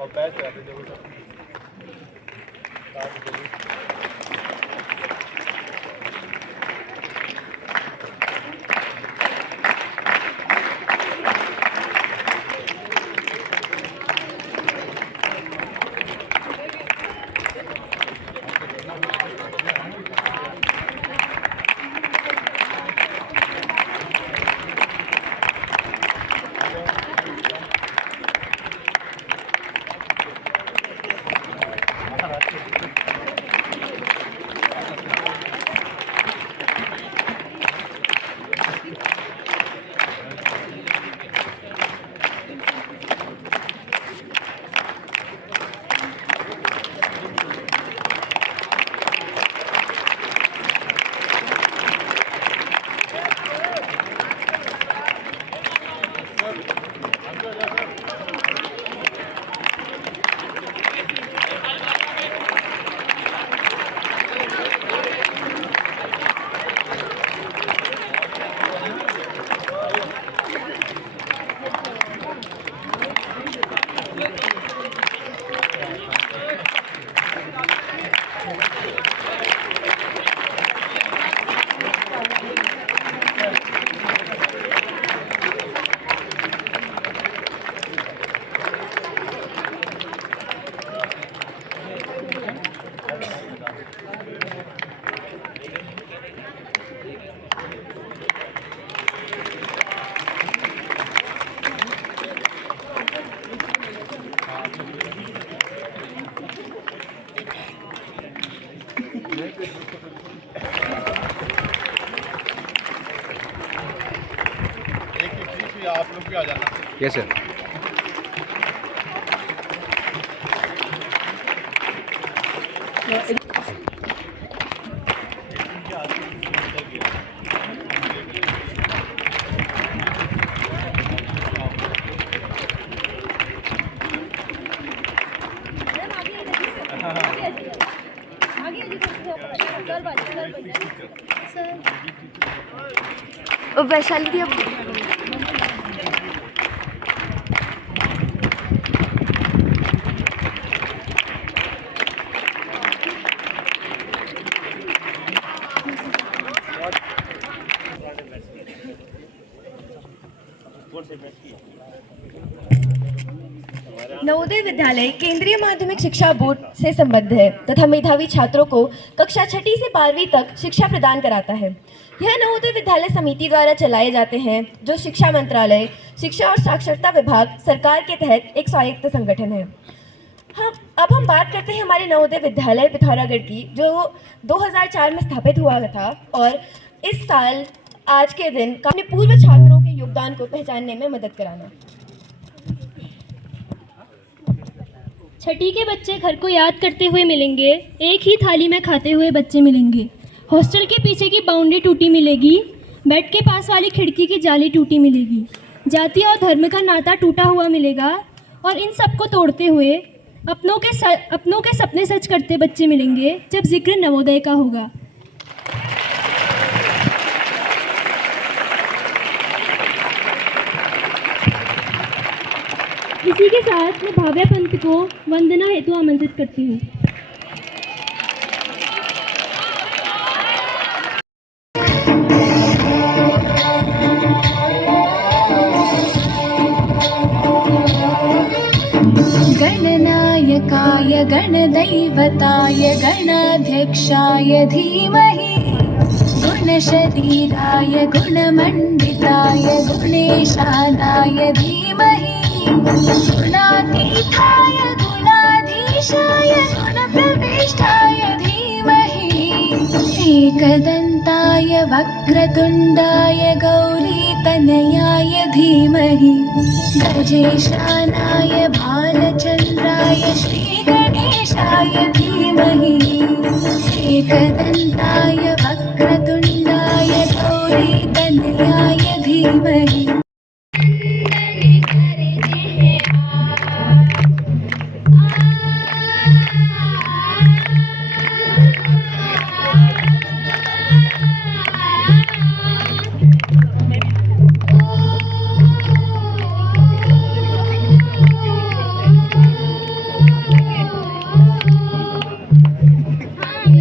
और बैठ जाते देखो आप लोग भी आ जाना। Yes sir. वैशाली दी आप नवोदय विद्यालय केंद्रीय माध्यमिक शिक्षा बोर्ड से संबद्ध है तथा मेधावी छात्रों को कक्षा 6ठी से 12वीं तक शिक्षा प्रदान कराता है। यह नवोदय विद्यालय समिति द्वारा चलाए जाते हैं जो शिक्षा मंत्रालय, शिक्षा और साक्षरता विभाग सरकार के तहत एक स्वायत्त संगठन है। अब हम बात करते हैं हमारे नवोदय विद्यालय पिथौरागढ़ की, जो 2004 में स्थापित हुआ था और इस साल आज के दिन अपने पूर्व छात्रों के योगदान को पहचानने में मदद कराना। छठी के बच्चे घर को याद करते हुए मिलेंगे, एक ही थाली में खाते हुए बच्चे मिलेंगे। हॉस्टल के पीछे की बाउंड्री टूटी मिलेगी, बेड के पास वाली खिड़की की जाली टूटी मिलेगी। जाति और धर्म का नाता टूटा हुआ मिलेगा और इन सबको तोड़ते हुए अपनों के सपने सच करते बच्चे मिलेंगे जब जिक्र नवोदय का होगा। इसी के साथ मैं भाव्या पंत को वंदना हेतु आमंत्रित करती हूँ। गणनायकाय गणदैवताय गणाध्यक्षाय धीमहि गुणशरीराय गुणमण्डिताय गुणेशानाय धीमहि गुणातीताय गुणाधीशाय गुणप्रविष्टाय धीमहि एकदन्ताय वक्रतुण्डाय गौरीतनयाय धीमहि गजेशानाय भालचन्द्राय श्रीगणेशाय धीमहि एकदन्ताय वक्रतुण्डाय गौरीतनयाय धीमहि। हम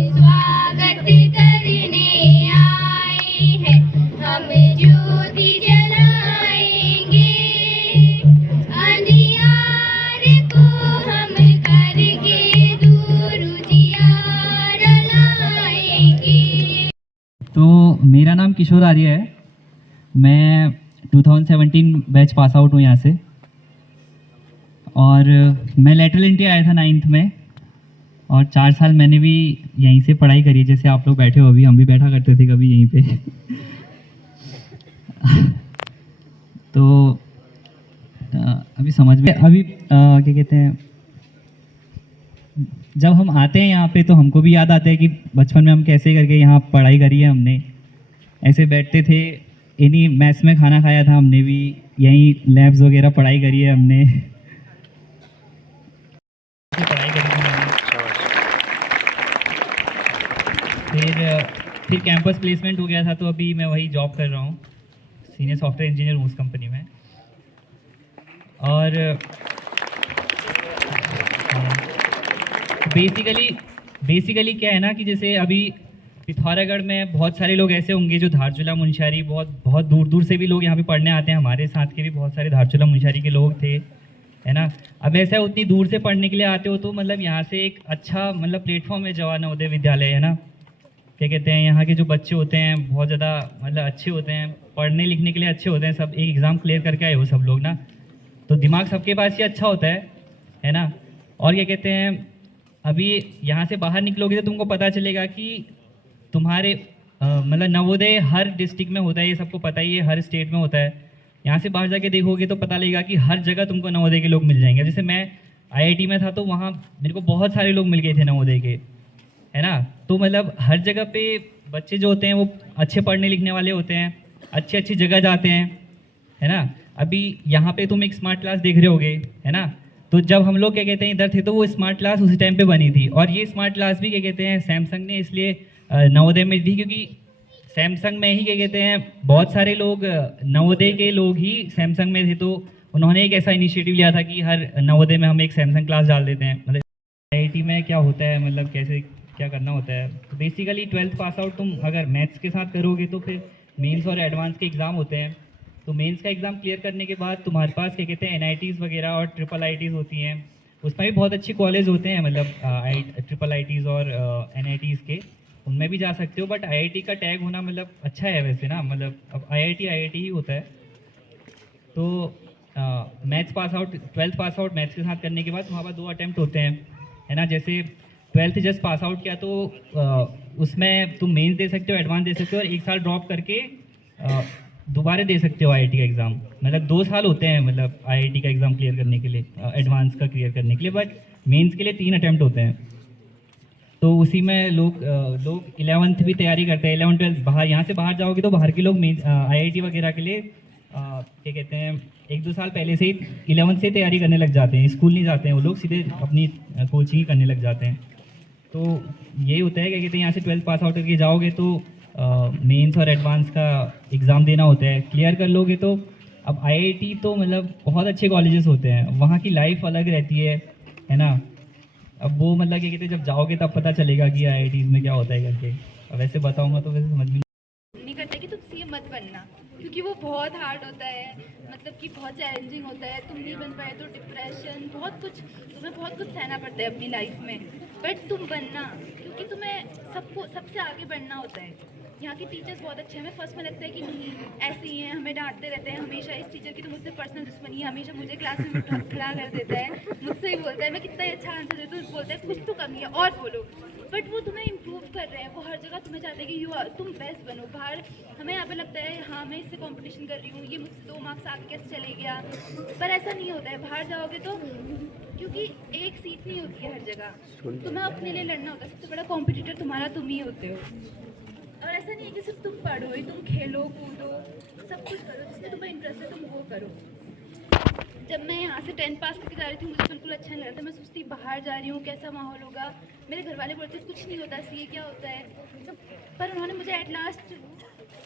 स्वागत करने आए हैं, हम ज्योति जलाएंगे, अंधियार को हम करके दूर उजियार लाएंगे। तो मेरा नाम किशोर आर्य है। मैं 2017 बैच पास आउट हूँ यहाँ से, और मैं लेटरल एंट्री आया था 9th में, और 4 साल मैंने भी यहीं से पढ़ाई करी है। जैसे आप लोग बैठे हो, अभी हम भी बैठा करते थे कभी यहीं पे। तो अभी समझ में क्या कहते हैं, जब हम आते हैं यहाँ पे तो हमको भी याद आता है कि बचपन में हम कैसे करके यहाँ पढ़ाई करी है। हमने ऐसे बैठते थे, इन्हीं मैथ्स में खाना खाया था हमने भी, यहीं लैब्स वगैरह पढ़ाई करी है हमने। पढ़ाई करी थी मैंने। फिर कैंपस प्लेसमेंट हो गया था, तो अभी मैं वही जॉब कर रहा हूँ, सीनियर सॉफ्टवेयर इंजीनियर हूँ उस कंपनी में। और बेसिकली क्या है ना कि जैसे अभी पिथौरागढ़ में बहुत सारे लोग ऐसे होंगे जो धारचूला मुंशियारी, बहुत दूर दूर से भी लोग यहाँ पे पढ़ने आते हैं। हमारे साथ के भी बहुत सारे धारचूला मुंशियारी के लोग थे, है ना। अब ऐसा उतनी दूर से पढ़ने के लिए आते हो तो मतलब यहाँ से एक अच्छा मतलब प्लेटफॉर्म है जवाहर नवोदय विद्यालय, है ना। क्या कहते हैं, यहाँ के जो बच्चे होते हैं बहुत ज़्यादा मतलब अच्छे होते हैं, पढ़ने लिखने के लिए अच्छे होते हैं सब। एक एग्ज़ाम क्लियर करके आए हो सब लोग ना, तो दिमाग सबके पास ही अच्छा होता है ना। और क्या कहते हैं, अभी यहाँ से बाहर निकलोगे तो तुमको पता चलेगा कि तुम्हारे मतलब नवोदय हर डिस्ट्रिक्ट में होता है, ये सबको पता ही है, हर स्टेट में होता है। यहाँ से बाहर जाके देखोगे तो पता लगेगा कि हर जगह तुमको नवोदय के लोग मिल जाएंगे। जैसे मैं IIT में था तो वहाँ मेरे को बहुत सारे लोग मिल गए थे नवोदय के, है ना। तो मतलब हर जगह पे बच्चे जो होते हैं वो अच्छे पढ़ने लिखने वाले होते हैं, अच्छी अच्छी जगह जाते हैं, है ना। अभी यहाँ पे तुम एक स्मार्ट क्लास देख रहे होगे, है ना। तो जब हम लोग क्या कहते हैं इधर थे तो वो स्मार्ट क्लास उसी टाइम पे बनी थी। और ये स्मार्ट क्लास भी क्या कहते हैं सैमसंग ने इसलिए नवोदय में दी, क्योंकि सैमसंग में ही क्या कहते हैं बहुत सारे लोग नवोदय के लोग ही सैमसंग में थे। तो उन्होंने एक ऐसा इनिशिएटिव लिया था कि हर नवोदय में हम एक सैमसंग क्लास डाल देते हैं। मतलब IIT में क्या होता है, मतलब कैसे क्या करना होता है। तो बेसिकली 12th पास आउट तुम अगर मैथ्स के साथ करोगे तो फिर मेंस और एडवांस के एग्ज़ाम होते हैं। तो मेंस का एग्ज़ाम क्लियर करने के बाद तुम्हारे पास क्या कहते हैं NITs वगैरह और IIITs होती हैं। उसमें भी बहुत अच्छे कॉलेज होते हैं, मतलब IIITs और NITs के, उनमें भी जा सकते हो। बट IIT का टैग होना मतलब अच्छा है वैसे ना, मतलब अब IIT ही होता है। तो maths pass out 12th pass out maths के साथ करने के बाद तुम्हारे पास 2 अटैम्प्ट होते हैं, है ना। जैसे 12th जस्ट पास आउट किया तो उसमें तुम मेंस दे सकते हो, एडवांस दे सकते हो, और 1 साल ड्रॉप करके दोबारा दे सकते हो IIT का एग्ज़ाम। मतलब 2 साल होते हैं मतलब IIT का एग्ज़ाम क्लियर करने के लिए, एडवांस का क्लियर करने के लिए। बट मेंस के लिए 3 अटैम्प्ट होते हैं। तो उसी में लोग 11th भी तैयारी करते हैं, 11th 12th। बाहर यहाँ से बाहर जाओगे तो बाहर के लोग IIT वगैरह के लिए क्या कहते हैं 1-2 साल पहले से ही 11th से तैयारी करने लग जाते हैं। स्कूल नहीं जाते हैं वो लोग, सीधे अपनी कोचिंग ही करने लग जाते हैं। तो यही होता है क्या कहते हैं, यहाँ से 12th पास आउट करके जाओगे तो मेंस और एडवांस का एग्ज़ाम देना होता है। क्लियर कर लोगे तो अब IIT तो मतलब बहुत अच्छे कॉलेजेस होते हैं, वहाँ की लाइफ अलग रहती है ना। अब वो मतलब क्या कहते हैं जब जाओगे तब पता चलेगा कि IITs में क्या होता है करके। अब वैसे बताऊँगा तो वैसे समझ में नहीं करते कि तुम CM मत बनना, क्योंकि वो बहुत हार्ड होता है, मतलब कि बहुत चैलेंजिंग होता है। तुम नहीं बन पाए तो डिप्रेशन, बहुत कुछ तुम्हें बहुत कुछ सहना पड़ता है अपनी लाइफ में। बट तुम बनना, क्योंकि तुम्हें सबसे आगे बढ़ना होता है। यहाँ के टीचर्स बहुत अच्छे हैं। हमें फर्स्ट में लगता है कि नहीं ऐसे ही हैं, हमें डांटते रहते हैं हमेशा। इस टीचर की तो मुझसे पर्सनल दुश्मनी है, हमेशा मुझे क्लास में खड़ा कर देता है, मुझसे ही बोलता है मैं कितना अच्छा आंसर देता हूँ, बोलता है कुछ तो कमी है और बोलो। बट वो तुम्हें इम्प्रूव कर रहे हैं, वो हर जगह तुम्हें चाहते हैं कि तुम बेस्ट बनो। बाहर हमें यहाँ पे लगता है हाँ मैं इससे कंपटीशन कर रही हूँ, ये मुझसे 2 मार्क्स आगे कैसे चले गया, पर ऐसा नहीं होता है। बाहर जाओगे तो क्योंकि एक सीट नहीं होती है हर जगह, तुम्हें अपने लिए लड़ना होता है। सबसे बड़ा कॉम्पिटिटर तुम्हारा तुम ही होते हो। और ऐसा नहीं है कि सिर्फ तुम पढ़ो ही, तुम खेलो कूदो, सब कुछ करो, जिसमें तुम्हें इंटरेस्ट है तुम वो करो। जब मैं यहाँ से 10th पास करके जा रही थी मुझे बिल्कुल अच्छा नहीं लग रहा था। मैं सोचती बाहर जा रही हूँ कैसा माहौल होगा, मेरे घर वाले बोलते कुछ नहीं होता, CA क्या होता है। तो पर उन्होंने मुझे एट लास्ट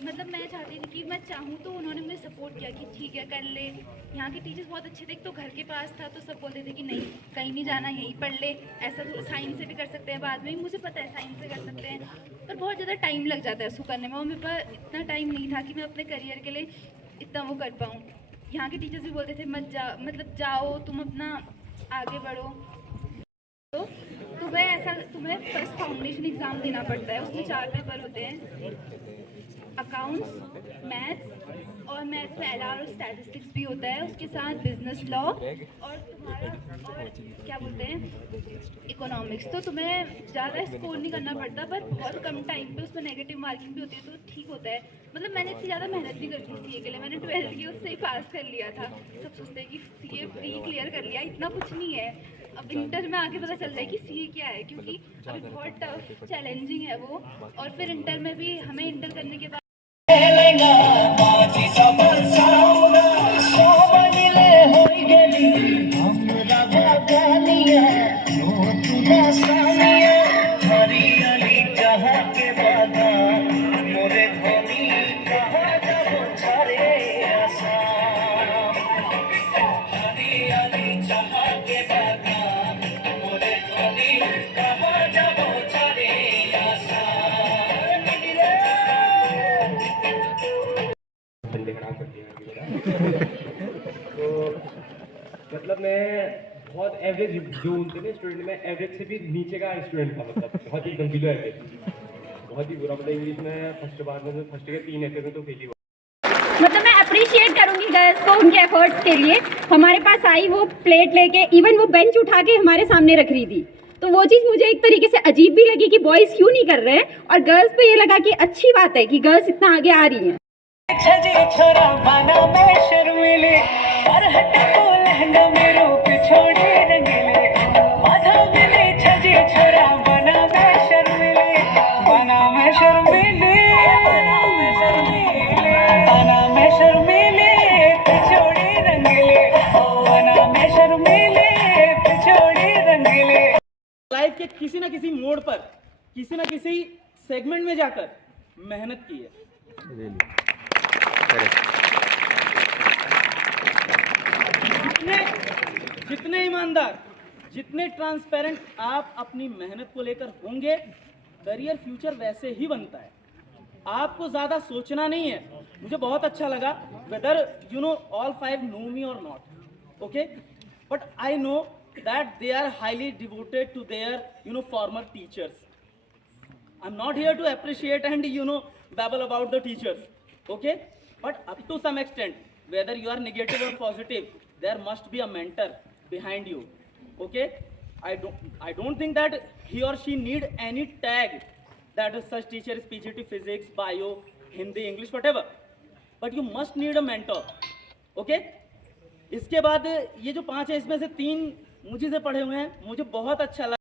मतलब मैं चाहती थी कि मैं चाहूँ तो उन्होंने मुझे सपोर्ट किया कि ठीक है कर ले। यहाँ के टीचर्स बहुत अच्छे थे, तो घर के पास था तो सब बोलते थे कि नहीं कहीं नहीं जाना, यहीं पढ़ ले, ऐसा तो साइंस से भी कर सकते हैं, बाद में मुझे पता है साइंस से कर सकते हैं, पर बहुत ज़्यादा टाइम लग जाता है उसको करने में, और मेरे पास इतना टाइम नहीं था कि मैं अपने करियर के लिए इतना वो कर पाऊँ। यहाँ के टीचर्स भी बोलते थे मत जा, मतलब जाओ तुम अपना आगे बढ़ो। तो तुम्हें फर्स्ट फाउंडेशन एग्ज़ाम देना पड़ता है, उसमें 4 पेपर होते हैं, अकाउंट्स, मैथ्स, और मैथ्स में एलआर और स्टैटिस्टिक्स भी होता है, उसके साथ बिजनेस लॉ और तुम्हारा और क्या बोलते हैं इकोनॉमिक्स। तो तुम्हें ज़्यादा स्कोर नहीं करना पड़ता, पर बहुत कम टाइम पे उसमें नेगेटिव मार्किंग भी होती है, तो ठीक होता है। मतलब मैंने इतनी ज़्यादा मेहनत नहीं करती सीए के लिए, मैंने 12th की उससे ही पास कर लिया था। सब सोचते हैं कि सीए प्री क्लियर कर लिया, इतना कुछ नहीं है। अब इंटर में आके पता चल रहा है कि सीए क्या है, क्योंकि अभी बहुत टफ चैलेंजिंग है वो। और फिर इंटर में भी हमें इंटर करने के बाद तो मतलब मैं बहुत एवरेज जो होते थे स्टूडेंट में, एवरेज से भी नीचे का स्टूडेंट था, मतलब बहुत ही एकदम बिलो एवरेज, बहुत ही बुरा। मतलब इंग्लिश में फर्स्ट बार में फर्स्ट के 3 ऐसे में तो फेल ही हुआ। मतलब मैं अप्रिशिएट करूंगी गर्ल्स को उनके एफर्ट्स के लिए। हमारे पास आई वो प्लेट लेके, इवन वो बेंच उठा के हमारे सामने रख रही थी, तो वो चीज़ मुझे एक तरीके से अजीब भी लगी कि बॉयज़ क्यों नहीं कर रहे हैं, और गर्ल्स पे ये लगा कि अच्छी बात है कि गर्ल्स इतना आगे आ रही हैं। छोरा बना मैं शर्मिले और हटा को लहंगा में रूप छोड़े रंगीले, माधा मिले छजे छोरा बना मैं शर्मिले, बना मैं शर्मिले, बना मैं शर्मिले, बना मैं शर्मिले पिछोड़े रंगीले, बना मैं शर्मिले पिछोड़े रंगीले। लाइफ के किसी ना किसी मोड़ पर, किसी ना किसी सेगमेंट में जाकर मेहनत की है। जितने ईमानदार, जितने ट्रांसपेरेंट आप अपनी मेहनत को लेकर होंगे, करियर फ्यूचर वैसे ही बनता है। आपको ज़्यादा सोचना नहीं है। मुझे बहुत अच्छा लगा, whether you know all 5 know me और not, okay, but I know that they are highly devoted to their former teachers. I'm not here to appreciate and babble about the teachers, okay, but up to some extent, whether you are negative or positive, there must be a mentor behind you, okay. I don't think that he or she need any tag that such teacher is PGT, physics, bio, Hindi, English, whatever, but you must need a mentor, okay. इसके बाद ये जो 5 है, इसमें से 3 मुझे से पढ़े हुए हैं, मुझे बहुत अच्छा लगा।